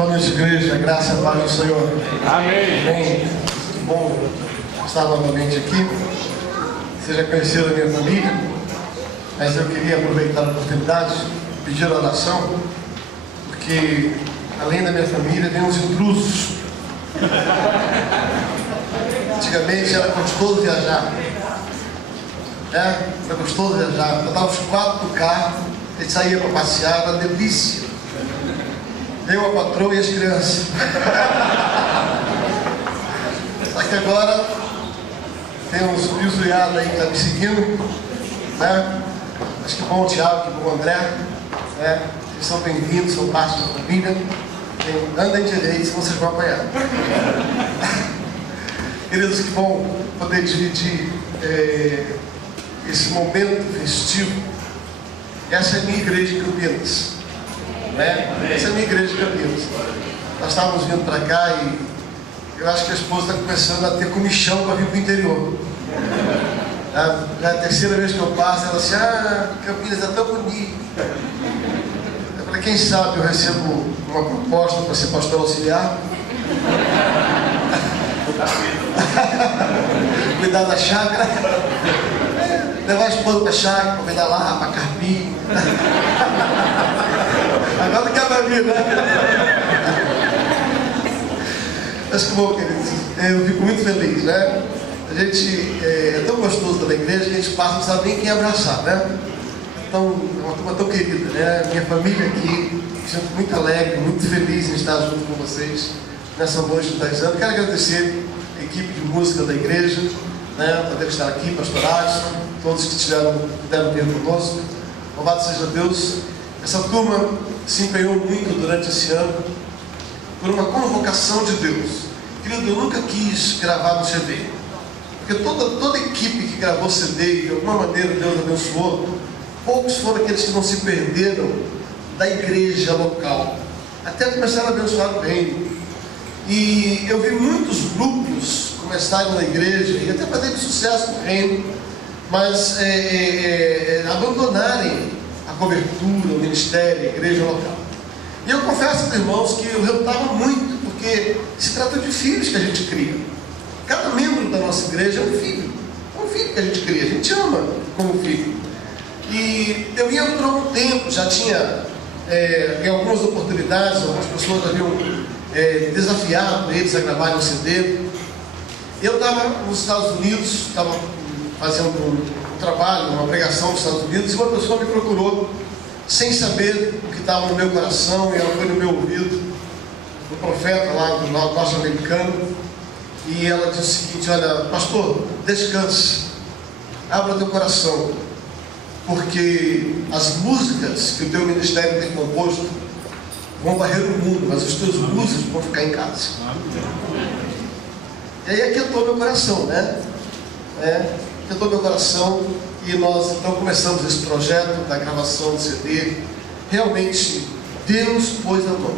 Boa noite, igreja. Graça e a paz do Senhor. Amém. Amém. Bom estar novamente aqui. Vocês já conheceram a minha família, mas eu queria aproveitar a oportunidade, pedir a oração, porque além da minha família, vem uns intrusos. Antigamente era gostoso viajar. Era gostoso viajar. Eu estava os 4 no carro, a gente saía para passear, era delícia. Eu, a patroa e as crianças. Só que agora tem uns pisoiados aí que estão me seguindo, né? Acho que bom o Thiago, que bom o André, né? Vocês são bem-vindos, são parte da família. Andem direito, senão vocês vão apanhar. Queridos, que bom poder dividir esse momento festivo. Essa é a minha igreja em Campinas, né? Essa é a minha igreja em Campinas. Nós estávamos vindo para cá e eu acho que a esposa está começando a ter comichão para vir para o interior. Já é a terceira vez que eu passo, ela assim, Campinas é tão bonito. Eu falei, quem sabe eu recebo uma proposta para ser pastor auxiliar. Cuidar da chácara, levar a esposa para a chácara, para cuidar lá, para carpir. Agora não quer para mim, né? Mas que bom, queridos, eu fico muito feliz, né? A gente é tão gostoso da igreja que a gente passa, não sabe nem quem abraçar, né? Então, é uma turma tão querida, né? Minha família aqui, me sinto muito alegre, muito feliz em estar junto com vocês nessa noite de 10 anos. Quero agradecer a equipe de música da igreja, né? Poder estar aqui, pastor Adson, todos que puderam vir conosco. Louvado seja Deus. Essa turma se empenhou muito durante esse ano por uma convocação de Deus. Querido, eu nunca quis gravar no CD, porque toda equipe que gravou CD, de alguma maneira Deus abençoou. Poucos foram aqueles que não se perderam da igreja local, até começaram a abençoar o reino. E eu vi muitos grupos começarem na igreja e até fazerem sucesso no reino, mas abandonarem a cobertura, o ministério, a igreja local. E eu confesso aos irmãos que eu relutava muito, porque se trata de filhos que a gente cria. Cada membro da nossa igreja é um filho que a gente cria, a gente ama como filho. E eu ia por algum tempo, já tinha em algumas oportunidades, algumas pessoas haviam desafiado eles a gravarem um CD. Eu estava nos Estados Unidos, estava fazendo um trabalho, uma pregação nos Estados Unidos, e uma pessoa me procurou, sem saber o que estava no meu coração, e ela foi no meu ouvido, um profeta lá do norte-americano, e ela disse o seguinte: olha, pastor, descanse, abra teu coração, porque as músicas que o teu ministério tem composto vão varrer o mundo, mas os teus músicos vão ficar em casa. E aí aquietou meu coração, né? Aquietou meu coração, e nós então começamos esse projeto da gravação do CD. Realmente Deus pôs a mão,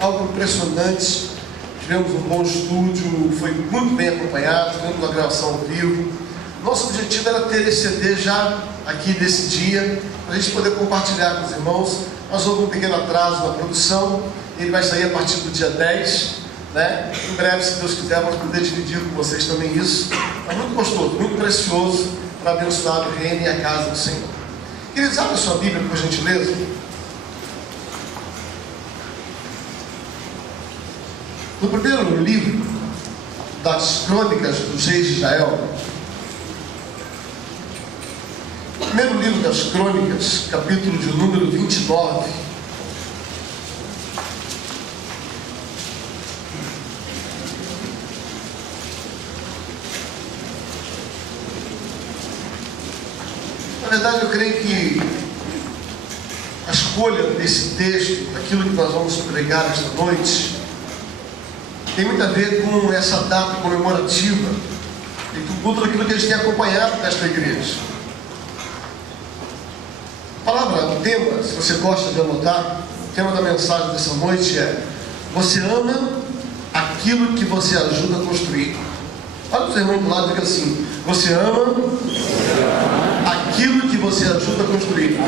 algo impressionante. Tivemos um bom estúdio, foi muito bem acompanhado, tivemos uma gravação ao vivo. Nosso objetivo era ter esse CD já aqui nesse dia, para a gente poder compartilhar com os irmãos. Mas houve um pequeno atraso na produção, ele vai sair a partir do dia 10, né? Em breve, se Deus quiser, vamos poder dividir com vocês também isso. É muito gostoso, muito precioso para abençoar o reino e a casa do Senhor. Queridos, abre a sua Bíblia, por gentileza. No primeiro livro das Crônicas dos Reis de Israel, primeiro livro das Crônicas, capítulo de número 29. Na verdade, eu creio que a escolha desse texto, daquilo que nós vamos pregar esta noite, tem muito a ver com essa data comemorativa e com tudo aquilo que a gente tem acompanhado desta igreja. A palavra, o tema, se você gosta de anotar, o tema da mensagem dessa noite é: você ama aquilo que você ajuda a construir. Olha os irmãos do lado e diga assim: você ama aquilo que você ajuda a construir.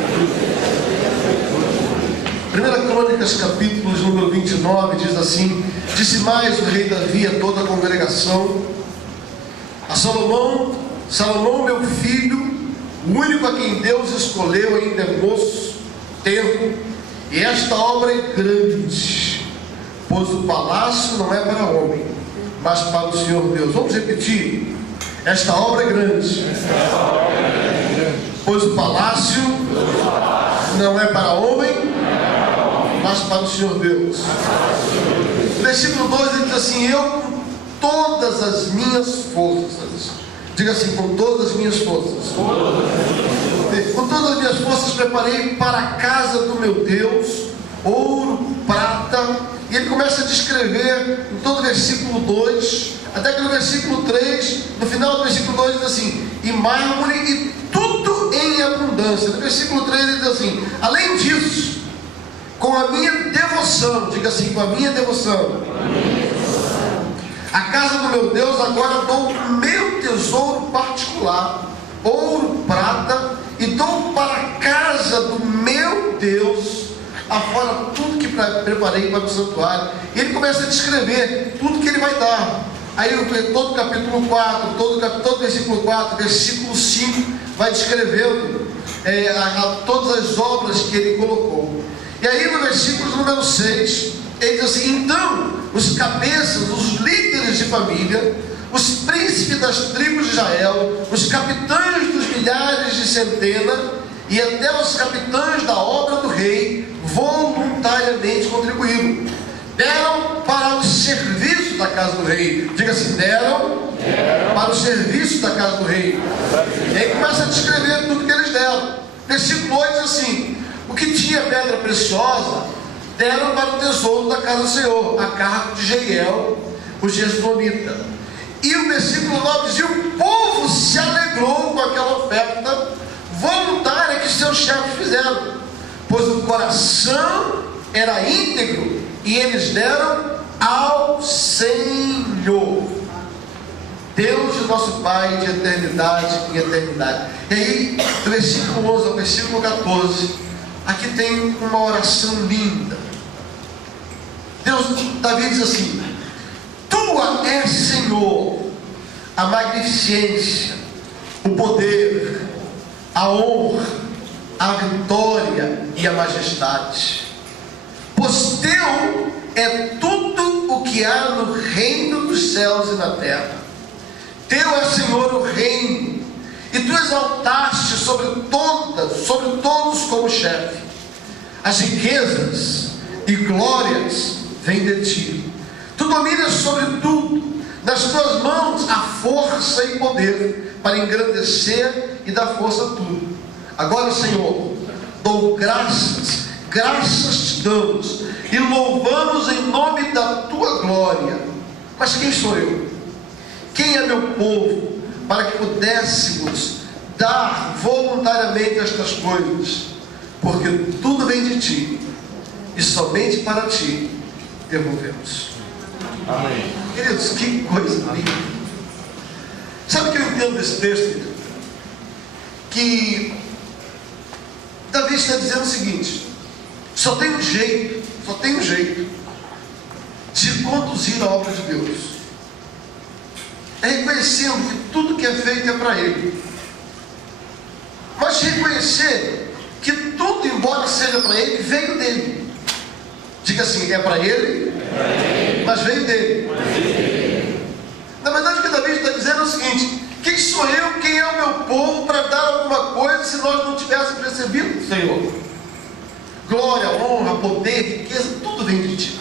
1 Crônicas, capítulo número 29, diz assim: disse mais o rei Davi a toda a congregação, a Salomão, meu filho, o único a quem Deus escolheu ainda é moço, tenro, e esta obra é grande, pois o palácio não é para homem, mas para o Senhor Deus. Vamos repetir: esta obra é grande, pois o palácio não é para homem, mas para o Senhor Deus. Versículo 2 ele diz assim: eu com todas as minhas forças, diga assim, com todas as minhas forças, com todas as minhas forças preparei para a casa do meu Deus ouro, prata. E ele começa a descrever em todo o versículo 2, até que no versículo 3, no final do versículo 2 diz assim: e mármore e tudo em abundância. No versículo 3 ele diz assim: além disso, com a minha devoção, diga assim, com a minha devoção, a casa do meu Deus agora dou o meu tesouro particular, ouro, prata, e dou para a casa do meu Deus afora tudo que preparei para o santuário. E ele começa a descrever tudo que ele vai dar. Aí todo o capítulo 4, todo o versículo 4, versículo 5 vai descrevendo todas as obras que ele colocou. E aí no versículo número 6 ele diz assim: então os cabeças, os líderes de família, os príncipes das tribos de Israel, os capitães dos milhares de centena e até os capitães da obra do rei voluntariamente contribuíram, deram para o serviço da casa do rei. Diga assim: deram para o serviço da casa do rei. E aí começa a descrever tudo que eles deram. Versículo 8 diz assim: o que tinha pedra preciosa deram para o tesouro da casa do Senhor, a cargo de Jeiel, o Gesmonita. E o versículo 9 diz: o povo se alegrou com aquela oferta voluntária que seus chefes fizeram, pois o coração era íntegro e eles deram ao Senhor, Deus de nosso Pai, de eternidade em eternidade. E aí, do versículo 11 ao versículo 14, aqui tem uma oração linda. Davi diz assim: tua é, Senhor, a magnificência, o poder, a honra, a vitória e a majestade, pois teu é tudo o que há no reino dos céus e na terra. Teu é, Senhor, o reino, e tu exaltaste sobre todos como chefe. As riquezas e glórias vêm de ti. Tu dominas sobre tudo. Nas tuas mãos há força e poder para engrandecer e dar força a tudo. Agora, Senhor, dou graças te damos e louvamos em nome da tua glória. Mas quem sou eu? Quem é meu povo para que pudéssemos dar voluntariamente estas coisas? Porque tudo vem de ti e somente para ti devolvemos. Amém. Queridos, que coisa linda. Sabe o que eu entendo desse texto? Que Davi está dizendo o seguinte: só tem um jeito de conduzir a obra de Deus, é reconhecendo que tudo que é feito é para Ele, mas reconhecer que tudo, embora seja para Ele, veio dele. Diga assim: é para Ele, mas veio dele. Na verdade, o que Davi está dizendo é o seguinte: quem sou eu, quem é o meu povo para dar alguma coisa se nós não tivéssemos recebido, Senhor? Glória, honra, poder, riqueza, tudo vem de ti.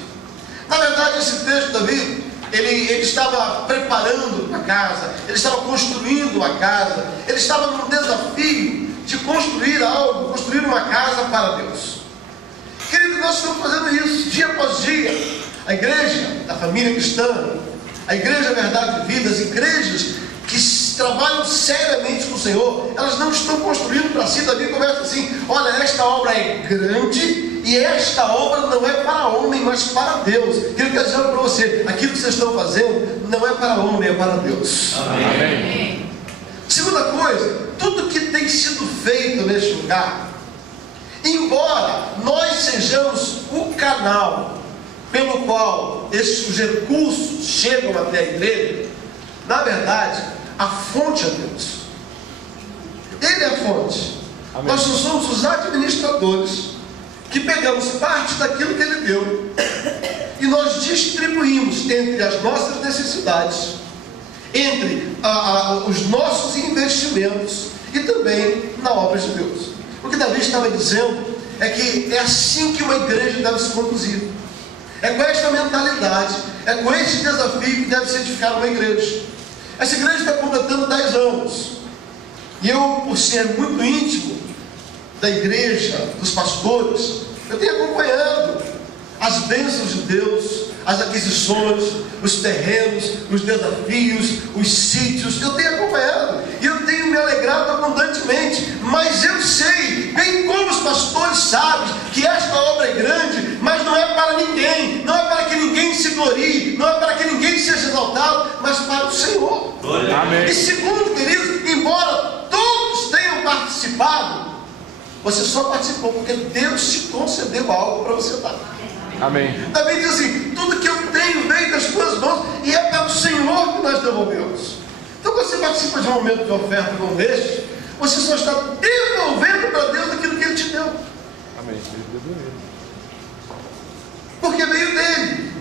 Na verdade, esse texto, Davi, ele estava preparando a casa, ele estava construindo a casa, ele estava num desafio de construir algo, construir uma casa para Deus. Querido, nós estamos fazendo isso dia após dia. A igreja da família cristã, a igreja Verdade de Vida, as igrejas que trabalham seriamente com o Senhor, elas não estão construindo para si. Davi começa assim: olha, esta obra é grande e esta obra não é para homem, mas para Deus. Eu quero dizer para você: aquilo que vocês estão fazendo não é para homem, é para Deus. Amém. Segunda coisa, tudo que tem sido feito neste lugar, embora nós sejamos o canal pelo qual esses recursos chegam até a igreja, na verdade, a fonte é Deus. Ele é a fonte. Amém. Nós não somos os administradores que pegamos parte daquilo que Ele deu e nós distribuímos entre as nossas necessidades, entre os nossos investimentos e também na obra de Deus. O que Davi estava dizendo é que é assim que uma igreja deve se conduzir. É com esta mentalidade, é com este desafio que deve se edificar uma igreja. Essa igreja está completando 10 anos. E eu, por ser muito íntimo da igreja, dos pastores, eu tenho acompanhado as bênçãos de Deus, as aquisições, os terrenos, os desafios, os sítios. Eu tenho acompanhado e eu tenho me alegrado abundantemente. Mas eu sei, bem como os pastores sabem, que esta obra é grande, mas não é para ninguém, não é para que ninguém se glorie, não é para que ninguém seja exaltado, mas para o Senhor. Amém. E segundo, queridos, embora todos tenham participado, você só participou porque Deus te concedeu algo para você dar. Amém. Davi diz assim: tudo que eu tenho veio das tuas mãos e é para o Senhor que nós devolvemos. Então, quando você participa de um momento de oferta como este, você só está devolvendo para Deus aquilo que Ele te deu. Amém. Porque veio dele.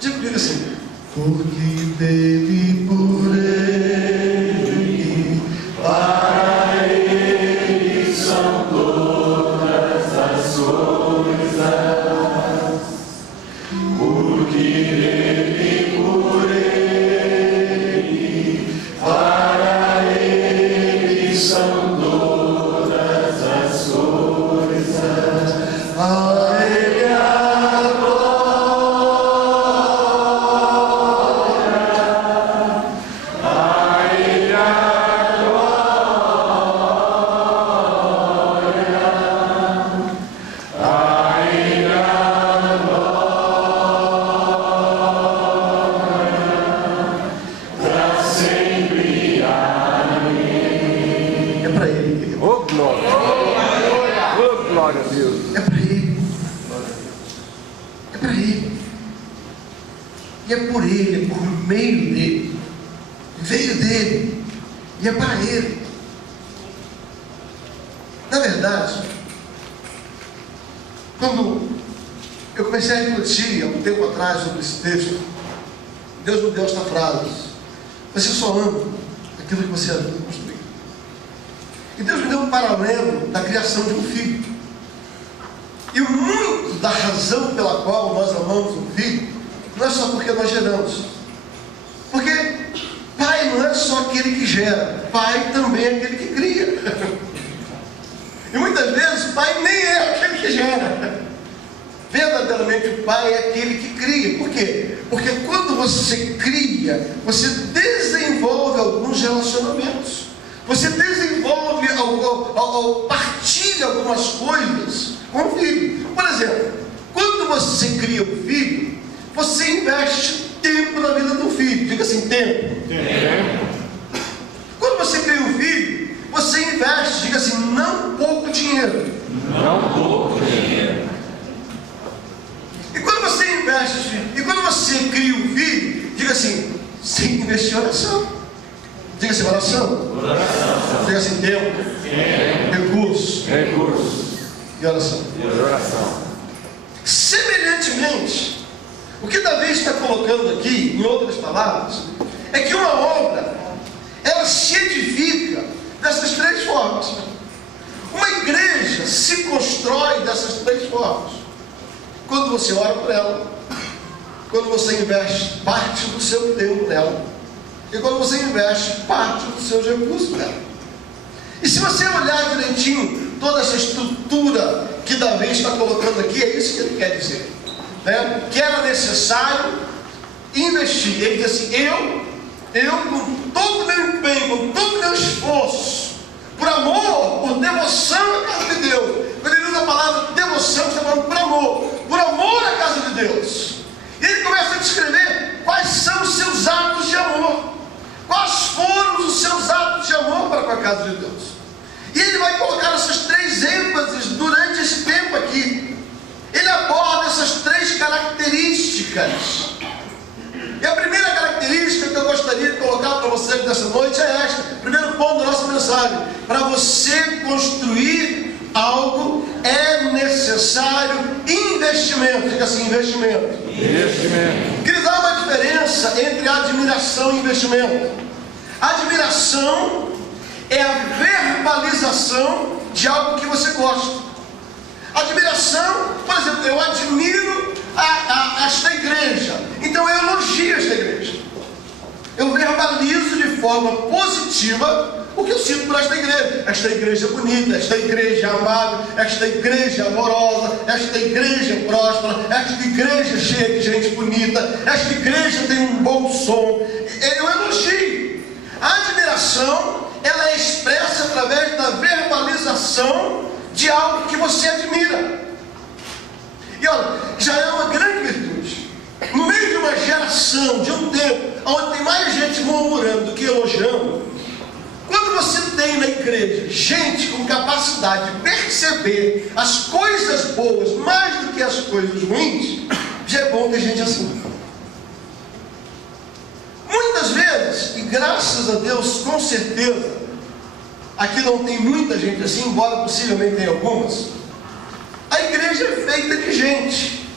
Diga assim: porque dele, por ele, para ele são todas as coisas. Porque dele, por ele, para ele são todas as coisas. A ele a glória, a ele a glória, a ele a glória, para sempre. Amém. É para Ele. Oh, glória. Oh, glória a Deus. É para Ele. É para Ele. E é por Ele, é por meio dele. Veio dele. E é para Ele. Na verdade, quando eu comecei a refletir há um tempo atrás sobre esse texto, Deus me deu esta frase: você só ama aquilo que você ajuda a construir. E Deus me deu um paralelo da criação de um filho. E muito da razão pela qual nós amamos um filho não é só porque nós geramos. Porque pai não é só aquele que gera, pai também é aquele que cria. E muitas vezes pai nem é aquele que gera. Verdadeiramente o pai é aquele que cria. Por quê? Porque quando você cria, você desenvolve alguns relacionamentos. Você desenvolve, partilha algumas coisas com o filho. Por exemplo, quando você cria um filho, você investe tempo na vida do filho. Diga assim: tempo. Quando você cria um filho, você investe, diga assim, não pouco dinheiro. Não pouco dinheiro. E quando você investe, e quando você cria um filho, diga assim, sem investir em oração. Diga assim: oração. Oração. Diga assim: tempo. Recursos. E oração. Semelhantemente, o que Davi está colocando aqui, em outras palavras, é que uma obra, ela se edifica dessas três formas. Uma igreja se constrói dessas três formas. Quando você ora por ela, quando você investe parte do seu tempo nela, e quando você investe parte dos seus recursos nela. E se você olhar direitinho toda essa estrutura que Davi está colocando aqui, é isso que ele quer dizer, né? Que era necessário investir. Ele diz assim: eu com todo o meu empenho, com todo o meu esforço, por amor, por devoção à casa de Deus. Quando ele usa a palavra devoção, está falando por amor à casa de Deus. E ele começa a descrever quais são os seus atos de amor. Quais foram os seus atos de amor para com a casa de Deus? E ele vai colocar essas 3 ênfases durante esse tempo aqui. Ele aborda essas 3 características. E a primeira característica que eu gostaria de colocar para vocês nessa noite é esta. Primeiro ponto da nossa mensagem. Para você construir algo é necessário investimento. Diga assim, investimento. Queridos, há uma diferença entre admiração e investimento. Admiração é a verbalização de algo que você gosta. Admiração, por exemplo, eu admiro esta igreja, então eu elogio esta igreja. Eu verbalizo de forma positiva o que eu sinto por esta igreja. Esta igreja é bonita, esta igreja é amável, esta igreja é amorosa, esta igreja é próspera, esta igreja é cheia de gente bonita, esta igreja tem um bom som. Eu elogio. A admiração, ela é expressa através da verbalização de algo que você admira. E olha, já é uma grande virtude. No meio de uma geração, de um tempo, onde tem mais gente murmurando do que elogiando, quando você tem na igreja gente com capacidade de perceber as coisas boas mais do que as coisas ruins, já é bom ter gente assim. Muitas vezes, e graças a Deus, com certeza, aqui não tem muita gente assim, embora possivelmente tenha algumas, a igreja é feita de gente.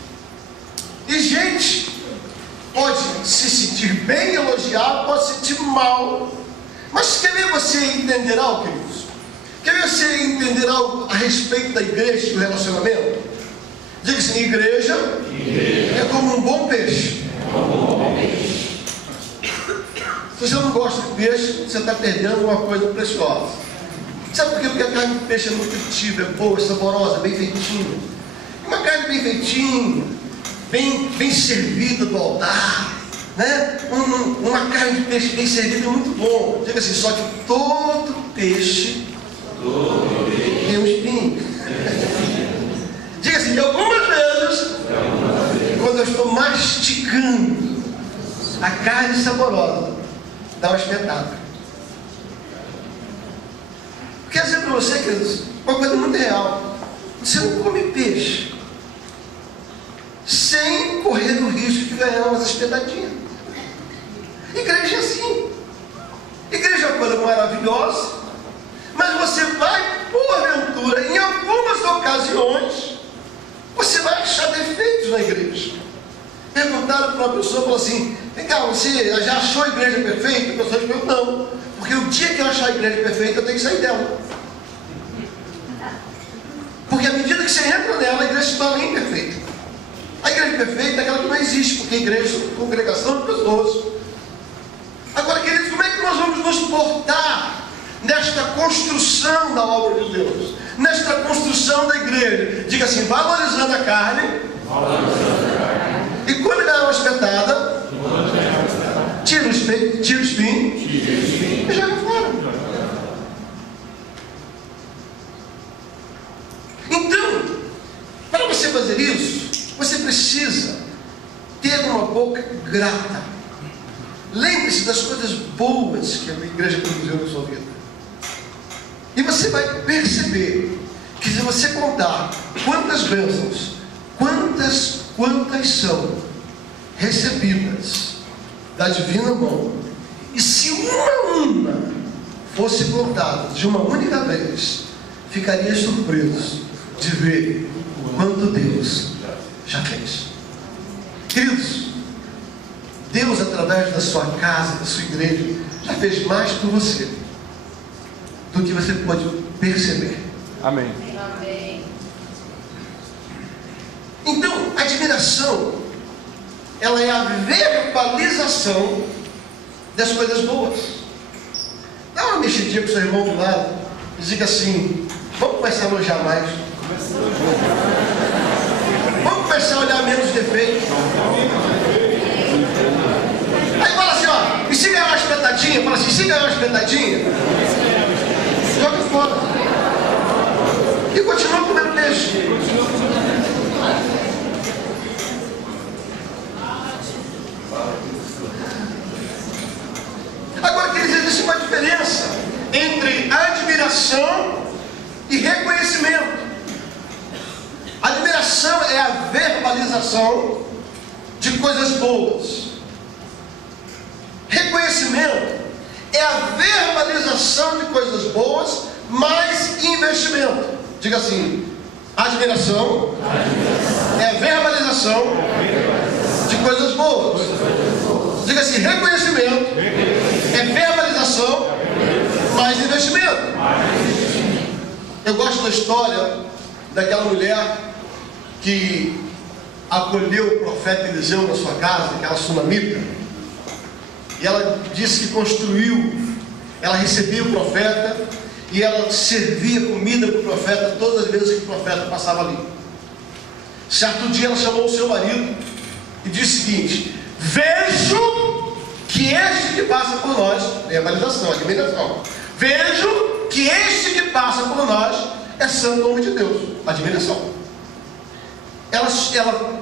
E gente pode se sentir bem elogiado, pode se sentir mal. Mas quer ver você entender algo, queridos? Quer ver você entender algo a respeito da igreja e do relacionamento? Diga assim, igreja é como um bom peixe. Se você não gosta de peixe, você está perdendo uma coisa preciosa. Sabe por quê? Porque a carne de peixe é nutritiva, é boa, é saborosa, bem feitinha. Uma carne bem feitinha, bem servida do altar, né? Uma carne de peixe bem servida é muito bom. Diga assim, só que todo peixe tem um espinho. Diga assim, algumas vezes, quando eu estou mastigando a carne saborosa, dá uma espetada. Quer dizer para você, queridos, uma coisa muito real. Você não come peixe sem correr o risco de ganhar umas espetadinhas. Igreja é assim. Igreja é uma coisa maravilhosa, mas você vai, porventura, em algumas ocasiões, você vai achar defeitos na igreja. Perguntaram para uma pessoa, falou assim, vem cá, você já achou a igreja perfeita? A pessoa respondeu, não, porque o dia que eu achar a igreja perfeita, eu tenho que sair dela. Porque à medida que você entra nela, a igreja se torna imperfeita. A igreja perfeita é aquela que não existe, porque a igreja é uma congregação de pessoas. Agora, queridos, como é que nós vamos nos portar nesta construção da obra de Deus? Nesta construção da igreja? Diga assim, valorizando a carne. E quando der uma espetada, tira o espinho e joga fora. Então, para você fazer isso, você precisa ter uma boca grata. Lembre-se das coisas boas que a igreja produziu na sua vida. E você vai perceber que se você contar quantas bênçãos, quantas são recebidas da divina mão, e se uma fosse contada de uma única vez, ficaria surpreso de ver quanto Deus já fez. Queridos, Deus, através da sua casa, da sua igreja, já fez mais por você do que você pode perceber. Amém. Então, a admiração, ela é a verbalização das coisas boas. Dá uma mexidinha com o seu irmão do lado e diga assim, vamos começar a elogiar mais. Vamos começar a olhar menos defeitos. Aí fala assim, ó, e se ganhar uma espetadinha? Fala assim, se ganhar uma espetadinha, joga fora. E continua comendo peixe. Agora, queridos, existe uma diferença entre admiração admiração e reconhecimento. Admiração é a verbalização de coisas boas. Reconhecimento é a verbalização de coisas boas, mais investimento. Diga assim: admiração é a verbalização de coisas boas. Diga assim: reconhecimento é verbalização mais investimento. Eu gosto da história daquela mulher que acolheu o profeta Eliseu na sua casa, aquela sunamita, e ela disse que construiu, ela recebia o profeta e ela servia comida para o profeta todas as vezes que o profeta passava ali. Certo dia ela chamou o seu marido e disse o seguinte: vejo que este que passa por nós, é a validação, a admiração, vejo que este que passa por nós é santo homem de Deus, admiração. Ela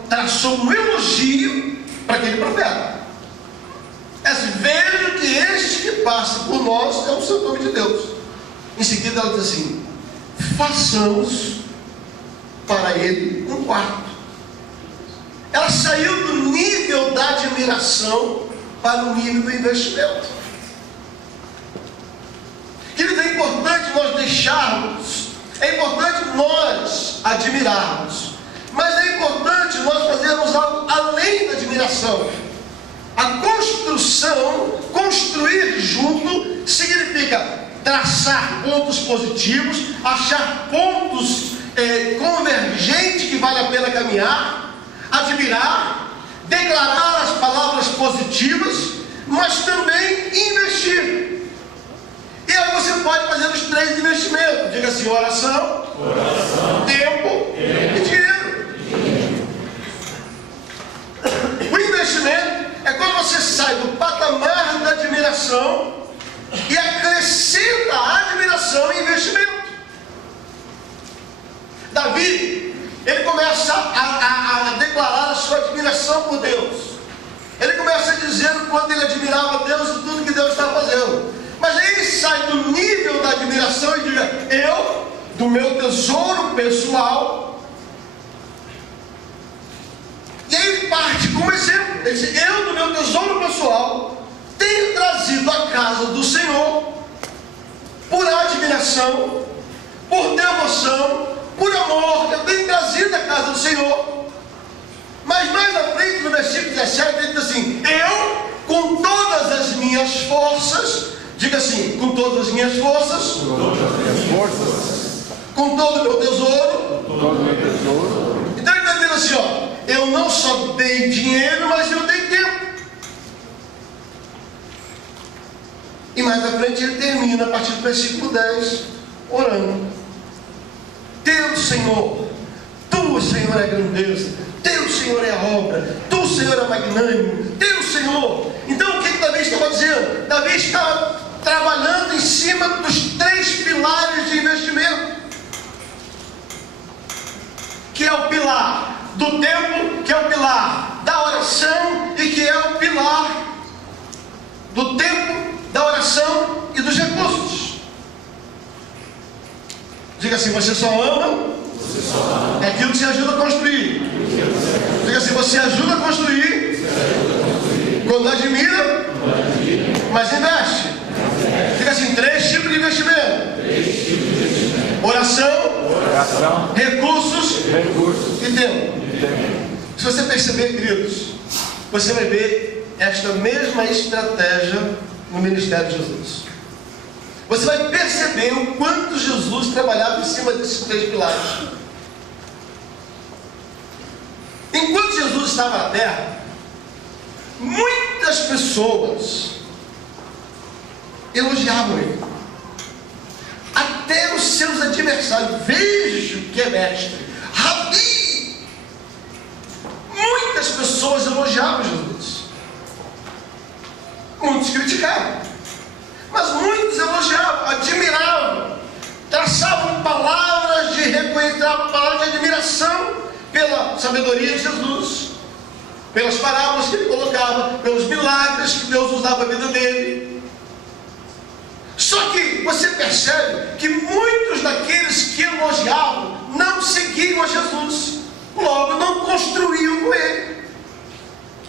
traçou um elogio para aquele profeta. Vejo que este que passa por nós é um santo homem de Deus. Em seguida ela diz assim: façamos para ele um quarto. Ela saiu do nível da admiração para o nível do investimento. Querido, é importante nós deixarmos, é importante nós admirarmos, mas é importante nós fazermos algo além da admiração. A construção, construir junto, significa traçar pontos positivos, achar pontos convergentes que vale a pena caminhar, admirar, declarar as palavras positivas, mas também investir. E aí você pode fazer os 3 investimentos. Diga assim: oração, tempo e dinheiro. O investimento é quando você sai do patamar da admiração e acrescenta a admiração e investimento. Davi, ele começa a declarar a sua admiração por Deus. Ele começa a dizer o quanto ele admirava Deus e tudo que Deus está fazendo. Mas aí ele sai do nível da admiração e diz: eu, do meu tesouro pessoal. E aí ele parte como exemplo. Ele diz: eu, do meu tesouro pessoal, tenho trazido à casa do Senhor, por admiração, por devoção, por amor, eu tenho trazido à casa do Senhor. Mas mais à frente, no versículo 17, ele diz assim: eu, com todas as minhas forças, diga assim: com todas as minhas forças, com todo o meu tesouro. Então ele está dizendo assim: ó, eu não só dei dinheiro, mas eu dei tempo. E mais à frente ele termina, a partir do versículo 10, orando: teu Senhor, tu, Senhor, é grandeza, teu Senhor é a obra, tu, Senhor, é magnânimo, teu Senhor. Então o que Davi estava dizendo? Davi estava trabalhando em cima dos 3 pilares de investimento, que é o pilar do tempo, que é o pilar da oração e que é o pilar do tempo, da oração e dos recursos. Diga assim: você só ama aquilo que você ajuda a construir. Diga assim: você ajuda a construir quando admira, mas investe. Diga assim: 3 tipos de investimento: oração, recursos e tempo. Se você perceber, queridos, você vai ver esta mesma estratégia no ministério de Jesus. Você vai perceber o quanto Jesus trabalhava em cima desses 3 pilares. Enquanto Jesus estava na terra, muitas pessoas elogiavam ele. Até os seus adversários: vejo que é mestre, Rabi. Muitas pessoas elogiavam Jesus. Muitos criticavam, mas muitos elogiavam, admiravam, traçavam palavras de reconhecimento, palavras de admiração pela sabedoria de Jesus, pelas parábolas que ele colocava, pelos milagres que Deus usava na vida dele. Só Só que você percebe que muitos daqueles que elogiavam não seguiam a Jesus, logo não construíam com ele.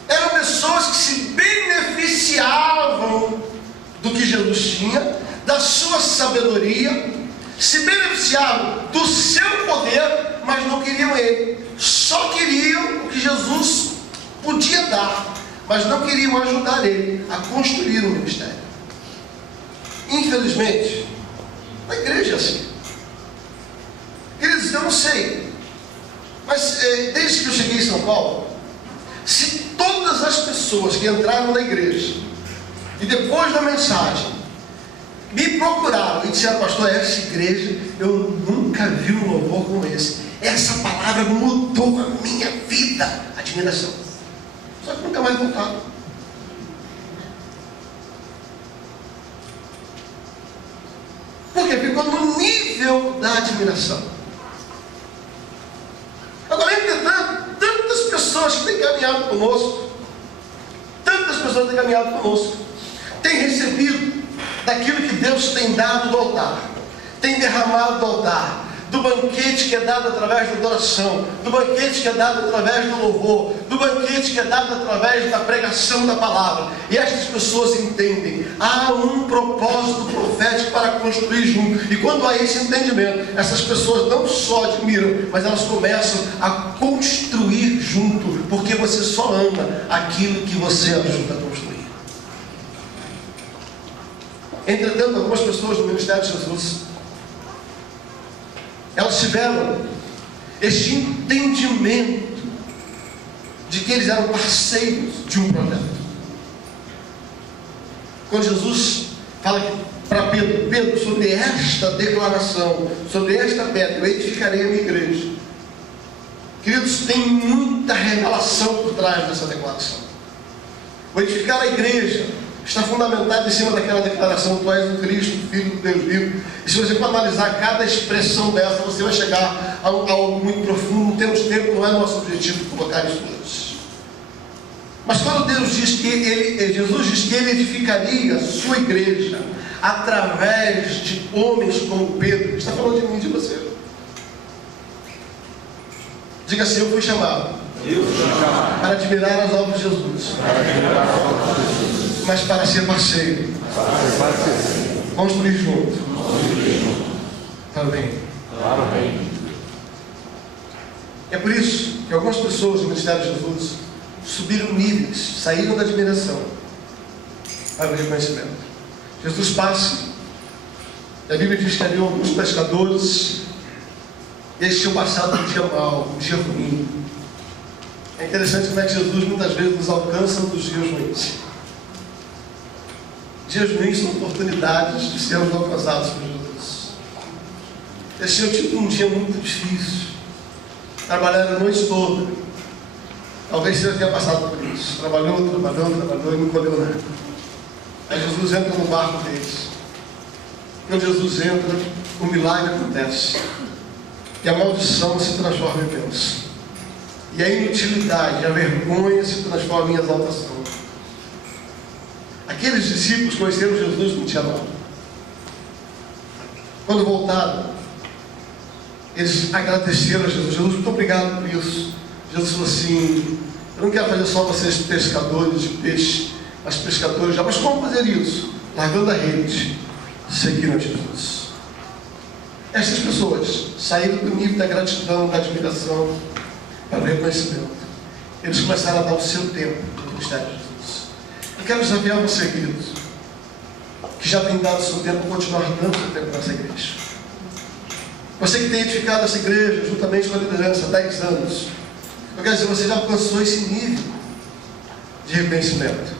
Eram pessoas que se beneficiavam do que Jesus tinha, da sua sabedoria, se beneficiavam do seu poder, mas não queriam ele. Só queriam o que Jesus podia dar, mas não queriam ajudar ele a construir um ministério. Infelizmente, a igreja é assim. Queridos, eu não sei, mas desde que eu cheguei em São Paulo, se todas as pessoas que entraram na igreja e depois da mensagem me procuraram e disseram: pastor, essa igreja, eu nunca vi um louvor como esse, essa palavra mudou a minha vida, admiração. Só que nunca mais voltaram. Porque ficou no nível da admiração. Agora, entretanto, tantas pessoas que têm caminhado conosco, têm recebido daquilo que Deus tem dado do altar, tem derramado do altar, do banquete que é dado através da adoração, do banquete que é dado através do louvor, do banquete que é dado através da pregação da palavra. E estas pessoas entendem, há um propósito profético para construir junto. E quando há esse entendimento, essas pessoas não só admiram, mas elas começam a construir junto, porque você só ama aquilo que você ajuda a construir. Entretanto, algumas pessoas do ministério de Jesus, elas tiveram este entendimento de que eles eram parceiros de um projeto. Quando Jesus fala para Pedro, sobre esta declaração, sobre esta pedra, eu edificarei a minha igreja. Queridos, tem muita revelação por trás dessa declaração. O edificar a igreja está fundamentado em cima daquela declaração: tu és o Cristo, Filho do Deus vivo. E se você for analisar cada expressão dessa, você vai chegar a algo muito profundo. Não temos tempo, não é nosso objetivo colocar isso antes. Mas quando Jesus diz que ele edificaria a sua igreja através de homens como Pedro, está falando de mim e de você. Diga assim: eu fui chamado para admirar as obras de Jesus, mas para ser parceiro, construir junto, para o bem. É por isso que algumas pessoas do ministério de Jesus subiram níveis, saíram da admiração para o reconhecimento. Jesus passa, a Bíblia diz que havia alguns pescadores, eles tinham passado um dia mal, um dia ruim. É interessante como é que Jesus muitas vezes nos alcança nos dias ruins. Dias ruins são oportunidades de sermos alcançados por Jesus. Eles tinham tido um dia muito difícil, trabalhando a noite toda. Talvez você tenha passado por isso. Trabalhou e não colheu nada. Aí Jesus entra no barco deles. Quando Jesus entra, o milagre acontece. E a maldição se transforma em bênção. E a inutilidade, a vergonha se transforma em exaltação. Aqueles discípulos conheceram Jesus no dia 9. Quando voltaram, eles agradeceram a Jesus. Jesus, muito obrigado por isso. Jesus falou assim: eu não quero fazer só vocês pescadores de peixe, mas pescadores já. Mas como fazer isso? Largando a rede, seguiram Jesus. Essas pessoas saíram do nível da gratidão, da admiração, para o reconhecimento. Eles começaram a dar o seu tempo no ministério de Jesus. Eu quero desafiar você, queridos, que já tem dado o seu tempo, continuar dando o seu tempo nessa igreja. Você que tem edificado essa igreja juntamente com a liderança há 10 anos, eu quero dizer, você já alcançou esse nível de reconhecimento.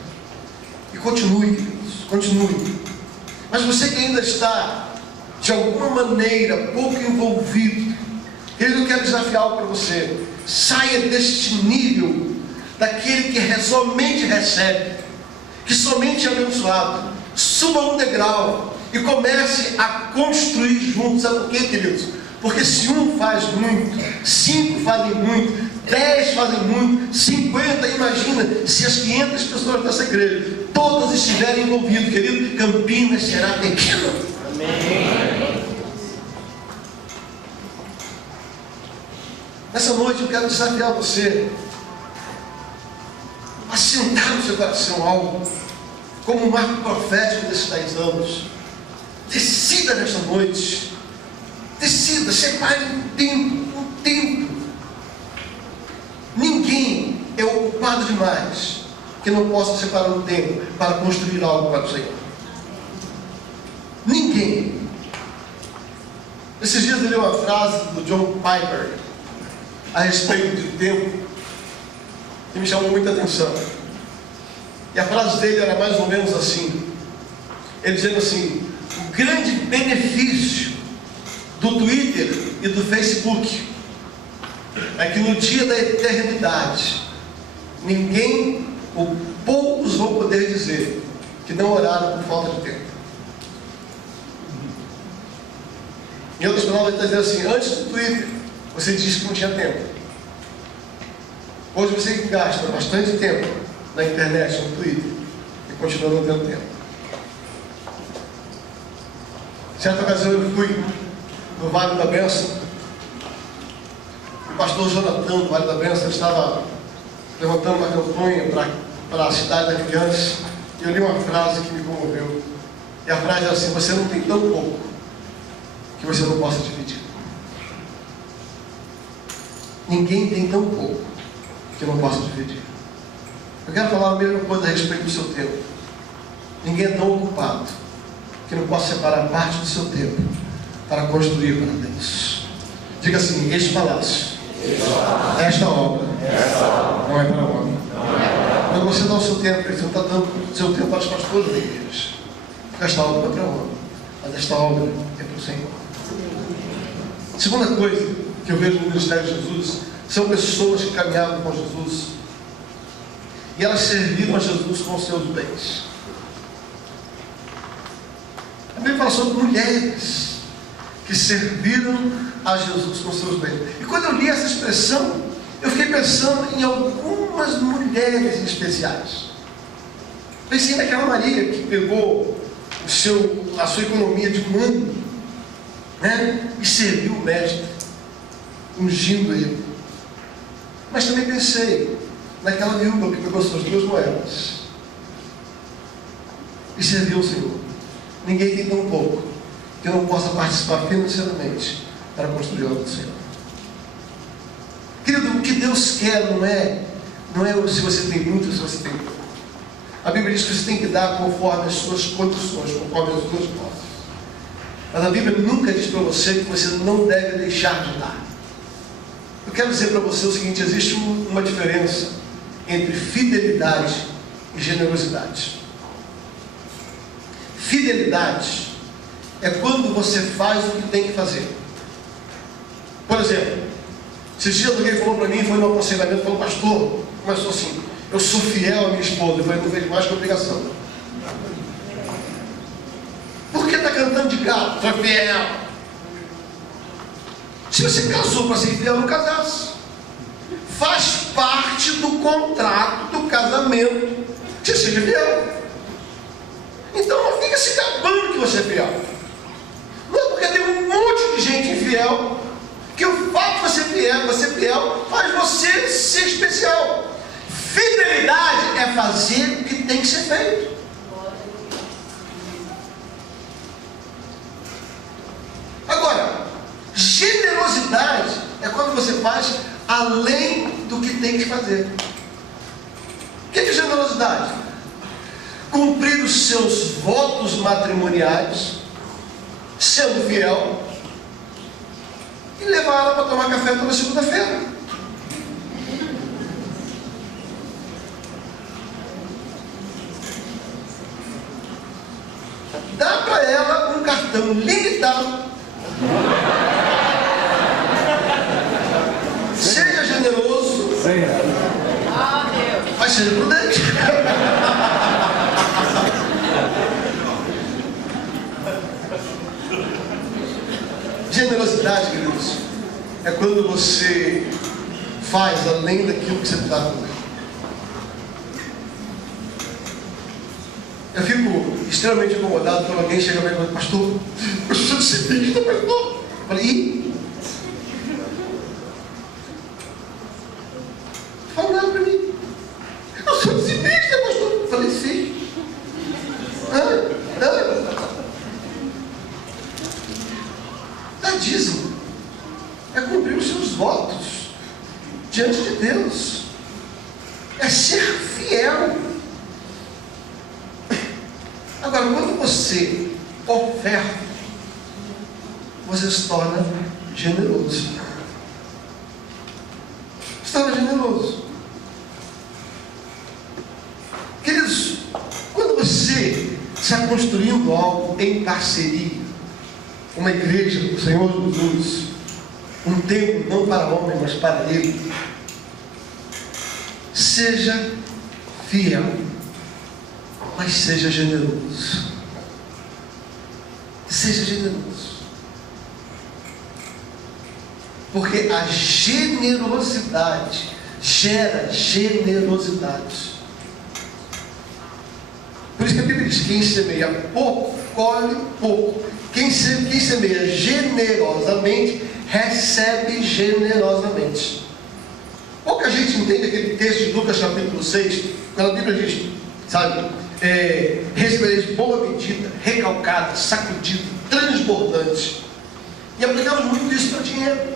E continue, queridos, continue. Mas você que ainda está, de alguma maneira, pouco envolvido, querido, eu quero desafiar algo para você. Saia deste nível daquele que somente recebe, que somente é abençoado. Suba um degrau e comece a construir juntos. Sabe por quê, queridos? Porque se um faz muito, 5 fazem muito, 10 fazem muito, 50, imagina se as 500 pessoas dessa igreja todos estiverem envolvidos, querido, Campinas será pequeno. Amém. Nessa noite eu quero desafiar você a sentar no seu coração algo, como um marco profético desses 10 anos. Decida nesta noite, decida, separe um tempo. Ninguém é ocupado demais que não possa separar um tempo para construir algo para o Senhor. Ninguém. Esses dias eu li uma frase do John Piper a respeito de tempo que me chamou muita atenção. E a frase dele era mais ou menos assim. Ele dizendo assim: o grande benefício do Twitter e do Facebook é que no dia da eternidade ninguém ou poucos vão poder dizer que não oraram por falta de tempo. Em outras palavras, ele está dizendo assim: antes do Twitter você disse que não tinha tempo. Hoje você gasta bastante tempo na internet, no Twitter, e continua não tendo tempo. Certa ocasião eu fui no Vale da Bênção. O pastor Jonathan do Vale da Bênção estava levantando uma campanha para a cidade da criança. E eu li uma frase que me comoveu. E a frase era assim: você não tem tão pouco que você não possa dividir. Ninguém tem tão pouco que não possa dividir. Eu quero falar a mesma coisa a respeito do seu tempo. Ninguém é tão ocupado que não possa separar parte do seu tempo para construir para Deus. Diga assim: este palácio, esta obra, não é para o homem. Quando você dá o seu tempo, você não está dando o seu tempo para os pastores da igreja. Esta obra não é para o homem, mas esta obra é para o Senhor. Segunda coisa que eu vejo no ministério de Jesus são pessoas que caminhavam com Jesus e elas serviram a Jesus com os seus bens. A Bíblia fala sobre mulheres que serviram a Jesus com seus bens. E quando eu li essa expressão, eu fiquei pensando em algumas mulheres especiais. Pensei naquela Maria que pegou a sua economia de um ano, né, e serviu o mestre, ungindo ele. Mas também pensei naquela viúva que pegou suas 2 moedas e serviu o Senhor. Ninguém tem tão pouco que não possa participar financeiramente para construir a obra do Senhor. Querido, o que Deus quer não é se você tem muito ou se você tem pouco. A Bíblia diz que você tem que dar conforme as suas condições, conforme as suas posses. Mas a Bíblia nunca diz para você que você não deve deixar de dar. Eu quero dizer para você o seguinte: existe uma diferença entre fidelidade e generosidade. Fidelidade é quando você faz o que tem que fazer. Por exemplo, esses dias alguém falou para mim, foi no aconselhamento, falou: pastor, começou assim: eu sou fiel à minha esposa. Eu falei: não vejo mais que obrigação. Por que está cantando de gato? Sou fiel. Se você casou para ser fiel, não casasse. Faz parte do contrato do casamento que você seja fiel. Então não fica se gabando que você é fiel. Não é porque tem um monte de gente infiel que o fato de você fiel faz você ser especial. Fidelidade é fazer o que tem que ser feito. Agora, generosidade é quando você faz além do que tem que fazer. O que é generosidade? Cumprir os seus votos matrimoniais, sendo fiel, e levar ela para tomar café toda segunda-feira. Dá para ela um cartão limitado. Seja generoso, mas seja prudente. Generosidade, queridos, é quando você faz além daquilo que você está fazendo. Eu fico extremamente incomodado quando alguém chega para mim e fala: pastor, eu sou disciplinista, pastor. Eu falei: ih? Não fala nada para mim. Eu sou disciplinista, pastor. Eu falei: sim. Dar dízimo é cumprir os seus votos diante de Deus, é ser fiel. Agora, quando você oferta, você se torna generoso. Se torna generoso. Queridos, quando você está construindo algo em parceria, uma igreja do Senhor Jesus, um templo não para homem, mas para Ele, seja fiel, mas seja generoso. Seja generoso. Porque a generosidade gera generosidade. Por isso que a Bíblia diz: quem semeia pouco, colhe pouco. Quem semeia generosamente, recebe generosamente. Pouca gente entende aquele texto de Lucas capítulo 6, quando a Bíblia diz, sabe, recebereis boa medida, recalcada, sacudida, transbordante. E aplicamos muito isso para dinheiro.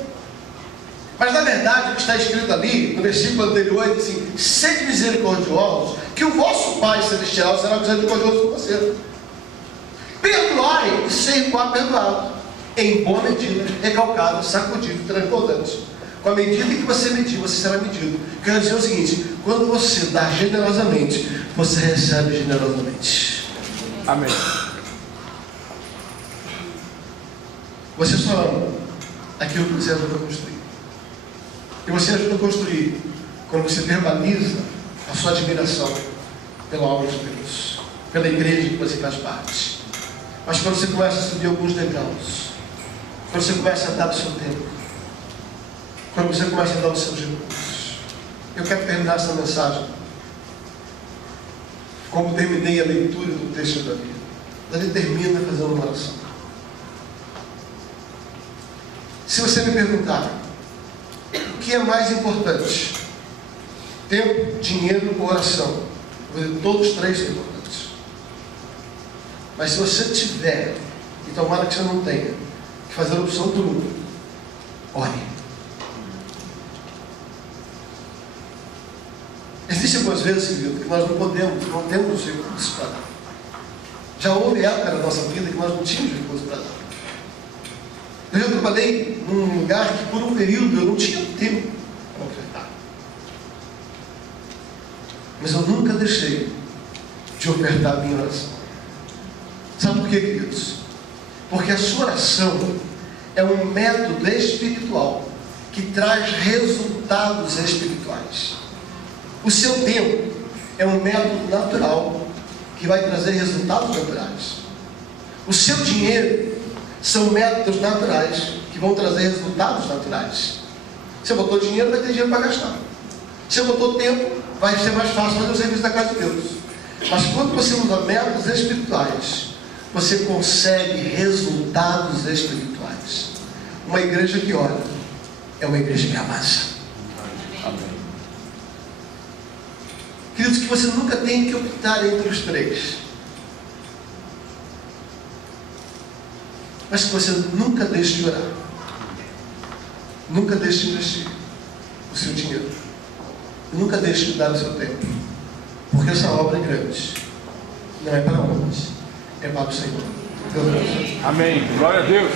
Mas na verdade o que está escrito ali, no versículo anterior, diz assim: sede misericordiosos, que o vosso Pai Celestial será misericordioso com você. Perdoai e será perdoado, em boa medida, recalcado, sacudido, transbordante. Com a medida que você medir, você será medido. Quero dizer o seguinte: quando você dá generosamente, você recebe generosamente. Amém. Você só ama aquilo que você ajuda a construir. E você ajuda a construir quando você verbaliza a sua admiração pela obra de Deus, pela igreja que você faz parte. Mas quando você começa a subir alguns degraus, quando você começa a dar o seu tempo, quando você começa a dar os seus recursos. Eu quero terminar essa mensagem como terminei a leitura do texto da Bíblia. Davi termina fazendo uma oração. Se você me perguntar o que é mais importante, tempo, dinheiro ou oração, eu vou dizer: todos os três são importantes. Mas se você tiver, e tomara que você não tenha, que fazer a opção por um, ore. Existem algumas vezes, querido, que nós não temos recursos para dar. Já houve época na nossa vida que nós não tínhamos recursos para dar. Eu já trabalhei num lugar que por um período eu não tinha tempo para ofertar. Mas eu nunca deixei de ofertar a minha oração. Sabe por quê, queridos? Porque a sua oração é um método espiritual que traz resultados espirituais. O seu tempo é um método natural que vai trazer resultados naturais. O seu dinheiro são métodos naturais que vão trazer resultados naturais. Se eu botou dinheiro, vai ter dinheiro para gastar. Se eu botou tempo, vai ser mais fácil fazer o serviço da casa de Deus. Mas quando você usa métodos espirituais, você consegue resultados espirituais. Uma igreja que ora é uma igreja que avança. Amém. Queridos, que você nunca tem que optar entre os três. Mas que você nunca deixe de orar. Nunca deixe de investir o seu dinheiro. E nunca deixe de dar o seu tempo. Porque essa obra é grande. Não é para homens, é para o Senhor. Deus abençoe. Amém. Glória a Deus.